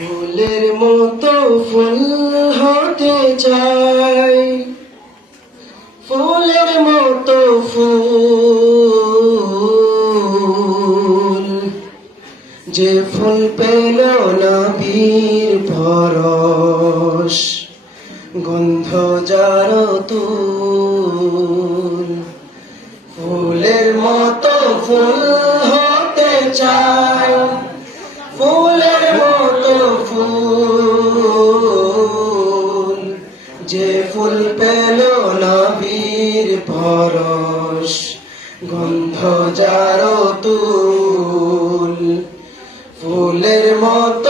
ফুলের মতো ফুল হতে চাই। ফুলের মতো ফুল। যে ফুল পেল নবীর পরশ গন্ধ যার তুল। ফুলের মতো ফুল হতে চাই। ফুলের ফুল যে ফুল পেল নবীর পরশ গন্ধ যার তুল ফুলের মতো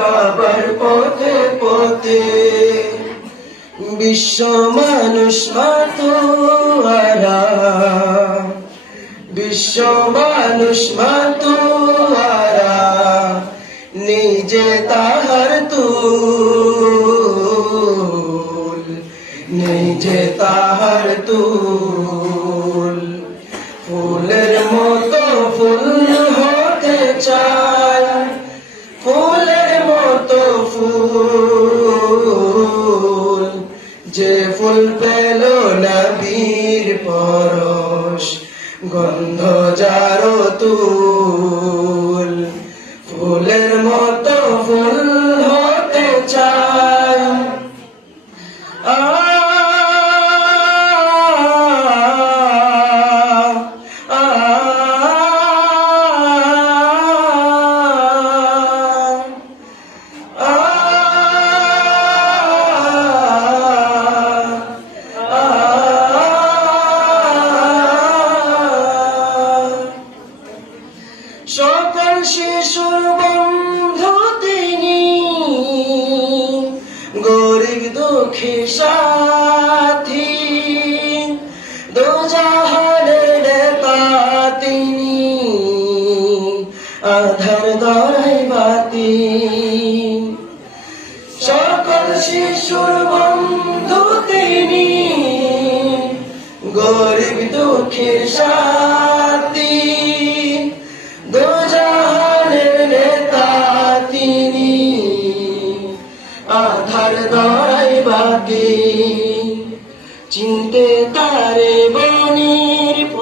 কাবার পথে পথে। বিশ্ব মানুষ মাতুয়ারা। বিশ্ব মানুষ মাতুয়ারা। নিজে তাহার তুল, নিজে তাহার তুল। যে ফুল পেল নবীর পরশ গন্ধ যার তুল দুঃখী সাথী দোজাহানের নেতা আধার দরাই বাতি। সকল শিশুর বন্ধু তিনি। গরিব দুঃখের সাথী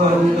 গন্ধ